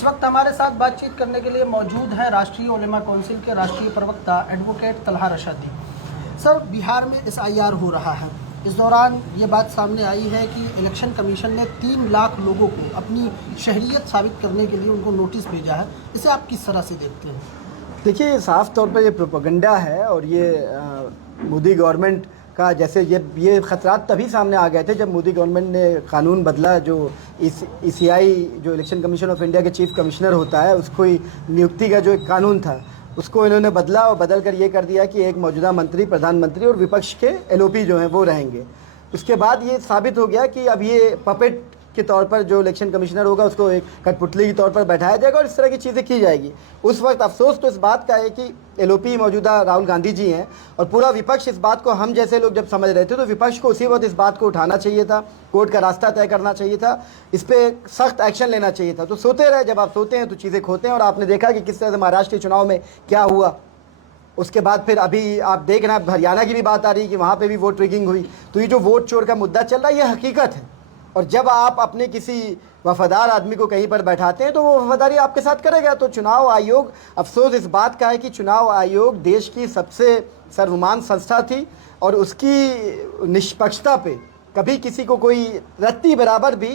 इस वक्त हमारे साथ बातचीत करने के लिए मौजूद हैं राष्ट्रीय उलेमा काउंसिल के राष्ट्रीय प्रवक्ता एडवोकेट तलहा रशादी। सर, बिहार में SIR हो रहा है। इस दौरान ये बात सामने आई है कि इलेक्शन कमीशन ने 3 लाख लोगों को अपनी शहरियत साबित करने के लिए उनको नोटिस भेजा है। इसे आप किस तरह से देखते हैं? देखिए, साफ तौर पर ये प्रोपेगेंडा है और ये मोदी गवर्नमेंट का, जैसे ये खतरात तभी सामने आ गए थे जब मोदी गवर्नमेंट ने कानून बदला। जो ECI जो इलेक्शन कमीशन ऑफ इंडिया के चीफ कमिश्नर होता है, उसको नियुक्ति का जो एक कानून था उसको इन्होंने बदला और बदल कर ये कर दिया कि एक मौजूदा मंत्री, प्रधानमंत्री और विपक्ष के LOP जो हैं वो रहेंगे। उसके बाद ये साबित हो गया कि अब ये पपेट के तौर पर जो इलेक्शन कमिश्नर होगा उसको एक कठपुतली के तौर पर बैठाया जाएगा और इस तरह की चीज़ें की जाएगी। उस वक्त अफसोस तो इस बात का है कि LOP मौजूदा राहुल गांधी जी हैं और पूरा विपक्ष इस बात को, हम जैसे लोग जब समझ रहे थे तो विपक्ष को उसी वक्त इस बात को उठाना चाहिए था, कोर्ट का रास्ता तय करना चाहिए था, इस पर सख्त एक्शन लेना चाहिए था। तो सोते रहे। जब आप सोते हैं तो चीज़ें खोते हैं और आपने देखा कि किस तरह से महाराष्ट्र के चुनाव में क्या हुआ। उसके बाद फिर अभी आप देख रहे हैं, हरियाणा की भी बात आ रही है कि वहाँ पर भी वोट रिगिंग हुई। तो ये जो वोट चोर का मुद्दा चल रहा है, ये हकीकत है। और जब आप अपने किसी वफादार आदमी को कहीं पर बैठाते हैं तो वो वफादारी आपके साथ करेगा। तो चुनाव आयोग, अफसोस इस बात का है कि चुनाव आयोग देश की सबसे सर्वमान्य संस्था थी और उसकी निष्पक्षता पे कभी किसी को कोई रत्ती बराबर भी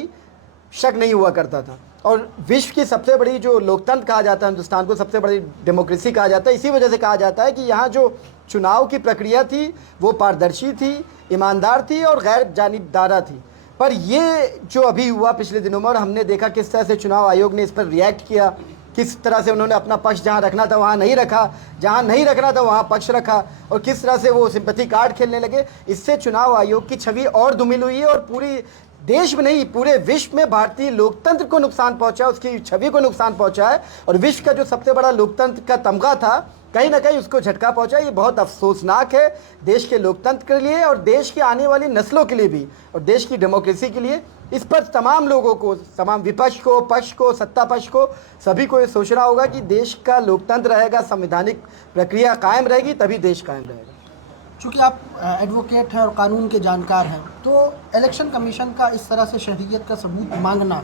शक नहीं हुआ करता था। और विश्व की सबसे बड़ी जो लोकतंत्र कहा जाता है, हिंदुस्तान को सबसे बड़ी डेमोक्रेसी कहा जाता है, इसी वजह से कहा जाता है कि यहाँ जो चुनाव की प्रक्रिया थी वो पारदर्शी थी, ईमानदार थी और गैर जानिबदारा थी। पर ये जो अभी हुआ पिछले दिनों में, और हमने देखा किस तरह से चुनाव आयोग ने इस पर रिएक्ट किया, किस तरह से उन्होंने अपना पक्ष जहां रखना था वहां नहीं रखा, जहां नहीं रखना था वहां पक्ष रखा, और किस तरह से वो सिंपैथी कार्ड खेलने लगे। इससे चुनाव आयोग की छवि और धूमिल हुई है और पूरी देश में नहीं, पूरे विश्व में भारतीय लोकतंत्र को नुकसान पहुंचा, उसकी छवि को नुकसान पहुंचा है। और विश्व का जो सबसे बड़ा लोकतंत्र का तमगा था, कहीं ना कहीं उसको झटका पहुंचा। ये बहुत अफसोसनाक है देश के लोकतंत्र के लिए और देश की आने वाली नस्लों के लिए भी और देश की डेमोक्रेसी के लिए। इस पर तमाम लोगों को, तमाम विपक्ष को, पक्ष को, सत्ता पक्ष को, सभी को ये सोचना होगा कि देश का लोकतंत्र रहेगा, संवैधानिक प्रक्रिया कायम रहेगी, तभी देश कायम रहेगा। चूँकि आप एडवोकेट हैं और कानून के जानकार हैं, तो इलेक्शन कमीशन का इस तरह से शहरियत का सबूत मांगना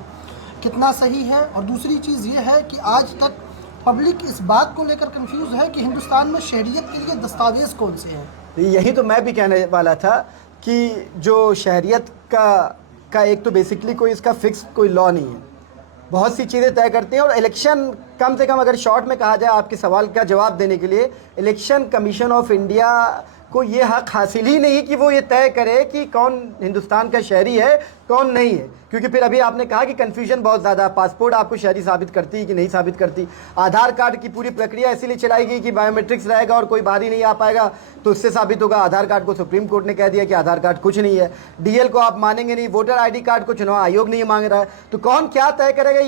कितना सही है? और दूसरी चीज़ ये है कि आज तक पब्लिक इस बात को लेकर कंफ्यूज है कि हिंदुस्तान में शहरियत के लिए दस्तावेज कौन से हैं। यही तो मैं भी कहने वाला था कि जो शहरियत का एक तो बेसिकली कोई इसका फिक्स कोई लॉ नहीं है, बहुत सी चीज़ें तय करती हैं। और इलेक्शन, कम से कम अगर शॉर्ट में कहा जाए आपके सवाल का जवाब देने के लिए, इलेक्शन कमीशन ऑफ इंडिया को ये हक हासिल ही नहीं कि वो ये तय करे कि कौन हिंदुस्तान का शहरी है, कौन नहीं है। क्योंकि फिर अभी आपने कहा कि कन्फ्यूजन बहुत ज़्यादा, पासपोर्ट आपको शहरी साबित करती है कि नहीं साबित करती। आधार कार्ड की पूरी प्रक्रिया इसीलिए चलाई गई कि बायोमेट्रिक्स रहेगा और कोई बाहर ही नहीं आ पाएगा तो उससे साबित होगा। आधार कार्ड को सुप्रीम कोर्ट ने कह दिया कि आधार कार्ड कुछ नहीं है। DL को आप मानेंगे नहीं, वोटर ID कार्ड को चुनाव आयोग नहीं मांग रहा है। तो कौन क्या तय करेगा?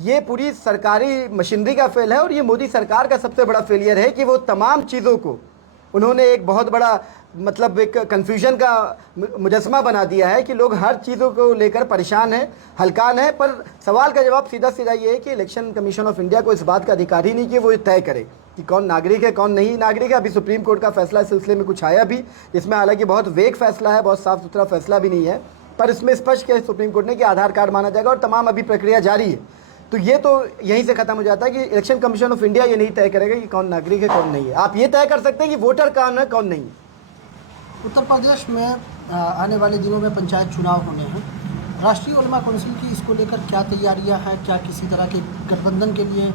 ये पूरी सरकारी मशीनरी का फेल है। और ये मोदी सरकार का सबसे बड़ा फेलियर है कि वो तमाम चीज़ों को उन्होंने एक बहुत बड़ा, मतलब एक कन्फ्यूजन का मुजस्मा बना दिया है कि लोग हर चीज़ों को लेकर परेशान हैं, हलकान हैं। पर सवाल का जवाब सीधा सीधा ये है कि इलेक्शन कमीशन ऑफ इंडिया को इस बात का अधिकार ही नहीं कि वो ये तय करे कि कौन नागरिक है, कौन नहीं नागरिक है। अभी सुप्रीम कोर्ट का फैसला इस सिलसिले में कुछ आया भी, इसमें हालांकि बहुत वेग फैसला है, बहुत साफ सुथरा फैसला भी नहीं है, पर इसमें स्पष्ट किया सुप्रीम कोर्ट ने कि आधार कार्ड माना जाएगा और तमाम अभी प्रक्रिया जारी है। तो ये तो यहीं से ख़त्म हो जाता है कि इलेक्शन कमीशन ऑफ इंडिया ये नहीं तय करेगा कि कौन नागरिक है, कौन नहीं है। आप ये तय कर सकते हैं कि वोटर कौन है, कौन नहीं है। उत्तर प्रदेश में आने वाले दिनों में पंचायत चुनाव होने हैं। राष्ट्रीय उलेमा काउंसिल की इसको लेकर क्या तैयारियां हैं? क्या किसी तरह के गठबंधन के लिए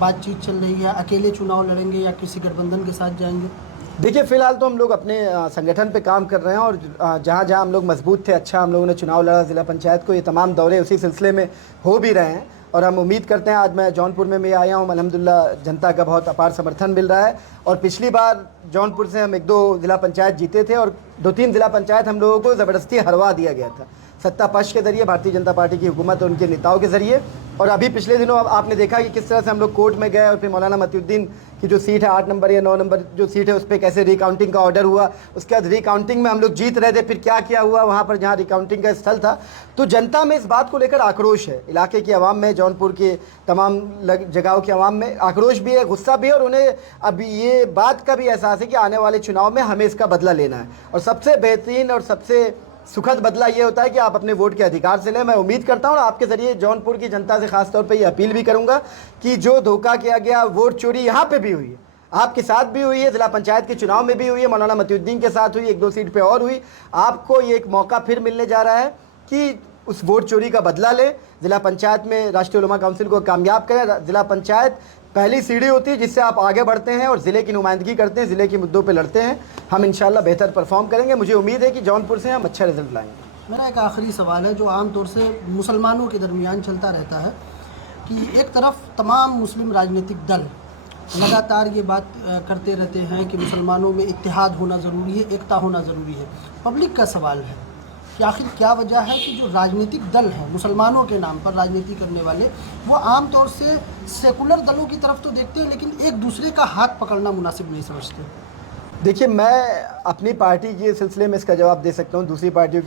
बातचीत चल रही है? अकेले चुनाव लड़ेंगे या किसी गठबंधन के साथ जाएंगे? देखिए, फ़िलहाल तो हम लोग अपने संगठन पे काम कर रहे हैं और जहाँ जहाँ हम लोग मजबूत थे, अच्छा हम लोगों ने चुनाव लड़ा ज़िला पंचायत को, ये तमाम दौरे उसी सिलसिले में हो भी रहे हैं। और हम उम्मीद करते हैं, आज मैं जौनपुर में मैं आया हूँ, अल्हम्दुलिल्लाह जनता का बहुत अपार समर्थन मिल रहा है। और पिछली बार जौनपुर से हम 1-2 ज़िला पंचायत जीते थे और 2-3 ज़िला पंचायत हम लोगों को ज़बरदस्ती हरवा दिया गया था, सत्ता पक्ष के ज़रिए, भारतीय जनता पार्टी की हुकूमत और उनके नेताओं के ज़रिए। और अभी पिछले दिनों आपने देखा कि किस तरह से हम लोग कोर्ट में गए और फिर मौलाना मतीउद्दीन की जो सीट है 8 नंबर या 9 नंबर जो सीट है उस पर कैसे रिकाउंटिंग का ऑर्डर हुआ, उसके बाद रिकाउंटिंग में हम लोग जीत रहे थे, फिर क्या क्या हुआ वहाँ पर जहाँ रिकाउंटिंग का स्थल था। तो जनता में इस बात को लेकर आक्रोश है, इलाके की आवाम में, जौनपुर के तमाम जगहों की आवाम में आक्रोश भी है, गुस्सा भी है। और उन्हें अब ये बात का भी एहसास है कि आने वाले चुनाव में हमें इसका बदला लेना है। और सबसे बेहतरीन और सबसे सुखद बदला ये होता है कि आप अपने वोट के अधिकार से लें। मैं उम्मीद करता हूँ और आपके ज़रिए जौनपुर की जनता से खास तौर पे ये अपील भी करूँगा कि जो धोखा किया गया, वोट चोरी यहाँ पे भी हुई है, आपके साथ भी हुई है, ज़िला पंचायत के चुनाव में भी हुई है, मौलाना मतीउद्दीन के साथ हुई, 1-2 सीट पे और हुई। आपको ये एक मौका फिर मिलने जा रहा है कि उस वोट चोरी का बदला ले, ज़िला पंचायत में राष्ट्रीय उलमा काउंसिल को कामयाब करें। ज़िला पंचायत पहली सीढ़ी होती है जिससे आप आगे बढ़ते हैं और ज़िले की नुमाइंदगी करते हैं, ज़िले के मुद्दों पे लड़ते हैं। हम इंशाल्लाह बेहतर परफॉर्म करेंगे। मुझे उम्मीद है कि जौनपुर से हम अच्छा रिजल्ट लाएंगे। मेरा एक आखिरी सवाल है जो आमतौर से मुसलमानों के दरमियान चलता रहता है कि एक तरफ तमाम मुस्लिम राजनीतिक दल लगातार ये बात करते रहते हैं कि मुसलमानों में इत्तेहाद होना ज़रूरी है, एकता होना ज़रूरी है। पब्लिक का सवाल है कि आखिर क्या वजह है कि जो राजनीतिक दल हैं, मुसलमानों के नाम पर राजनीति करने वाले, वो आम तौर से सेकुलर दलों की तरफ तो देखते हैं लेकिन एक दूसरे का हाथ पकड़ना मुनासिब नहीं समझते। देखिए, मैं अपनी पार्टी के सिलसिले में इसका जवाब दे सकता हूँ, दूसरी पार्टियों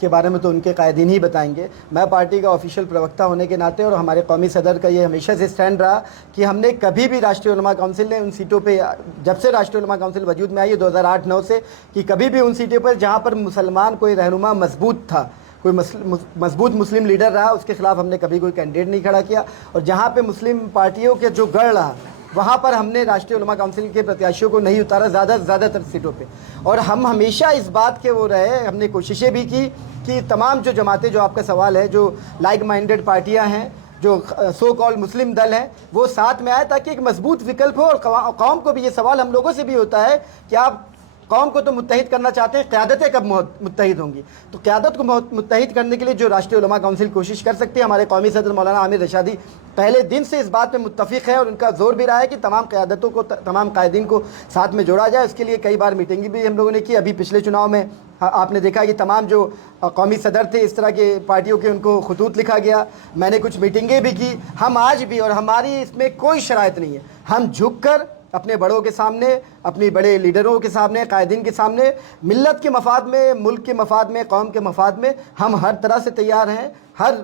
के बारे में तो उनके कायदीन ही बताएंगे। मैं पार्टी का ऑफिशियल प्रवक्ता होने के नाते और हमारे कौमी सदर का ये हमेशा से स्टैंड रहा कि हमने कभी भी राष्ट्रीय उलमा काउंसिल ने उन सीटों पे, जब से राष्ट्रीय उलमा काउंसिल वजूद में आई है 2008-9 से, कि कभी भी उन सीटों पर जहाँ पर मुसलमान कोई रहनुमा मजबूत था, कोई मजबूत मुस्लिम लीडर रहा, उसके खिलाफ हमने कभी कोई कैंडिडेट नहीं खड़ा किया। और जहाँ पर मुस्लिम पार्टियों के जो गढ़ रहा, वहाँ पर हमने राष्ट्रीय उलमा काउंसिल के प्रत्याशियों को नहीं उतारा ज़्यादातर सीटों पे। और हम हमेशा इस बात के वो रहे, हमने कोशिशें भी की कि तमाम जो जमातें, जो आपका सवाल है, जो लाइक माइंडेड पार्टियां हैं, जो सो कॉल्ड मुस्लिम दल हैं, वो साथ में आए ताकि एक मजबूत विकल्प हो। और कौम को भी ये सवाल हम लोगों से भी होता है कि आप कौम को तो मुत्तहिद करना चाहते हैं, क़यादतें कब मुत्तहिद होंगी? तो क़यादत को मुत्तहिद करने के लिए जो राष्ट्रीय उलमा काउंसिल कोशिश कर सकती है, हमारे कौमी सदर मौलाना आमिर रशादी पहले दिन से इस बात में मुत्तफ़िक़ है और उनका जोर भी रहा है कि तमाम क़यादतों को, तमाम कायदीन को साथ में जोड़ा जाए। उसके लिए कई बार मीटिंग भी हम लोगों ने की। अभी पिछले चुनाव में आपने देखा कि तमाम जो कौमी सदर थे इस तरह के पार्टियों के, उनको खतूत लिखा गया। मैंने कुछ मीटिंगें भी की। हम आज भी, और हमारी इसमें कोई शराइत नहीं है, हम झुक कर अपने बड़ों के सामने, अपनी बड़े लीडरों के सामने, कायदीन के सामने, मिल्लत के मफाद में, मुल्क के मफाद में, कौम के मफाद में हम हर तरह से तैयार हैं। हर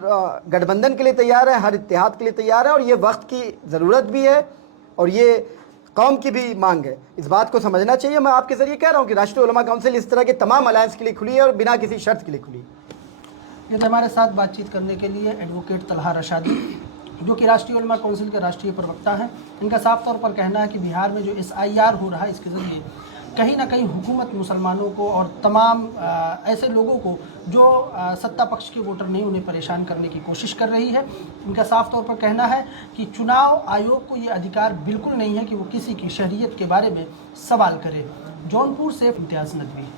गठबंधन के लिए तैयार हैं, हर इत्तेहाद के लिए तैयार हैं। और ये वक्त की ज़रूरत भी है और ये कौम की भी मांग है। इस बात को समझना चाहिए। मैं आपके ज़रिए कह रहा हूँ कि राष्ट्रीय उलमा काउंसिल इस तरह के तमाम अलायंस के लिए खुली है और बिना किसी शर्त के लिए खुली है। ये हमारे साथ बातचीत करने के लिए एडवोकेट तलहा रशादी, जो कि राष्ट्रीय उलमा काउंसिल के राष्ट्रीय प्रवक्ता हैं। इनका साफ तौर पर कहना है कि बिहार में जो SIR हो रहा है, इसके ज़रिए कहीं ना कहीं हुकूमत मुसलमानों को और तमाम ऐसे लोगों को जो सत्ता पक्ष के वोटर नहीं, उन्हें परेशान करने की कोशिश कर रही है। इनका साफ तौर पर कहना है कि चुनाव आयोग को ये अधिकार बिल्कुल नहीं है कि वो किसी की शरीयत के बारे में सवाल करे। जौनपुर से इम्तियाज़ नदवी।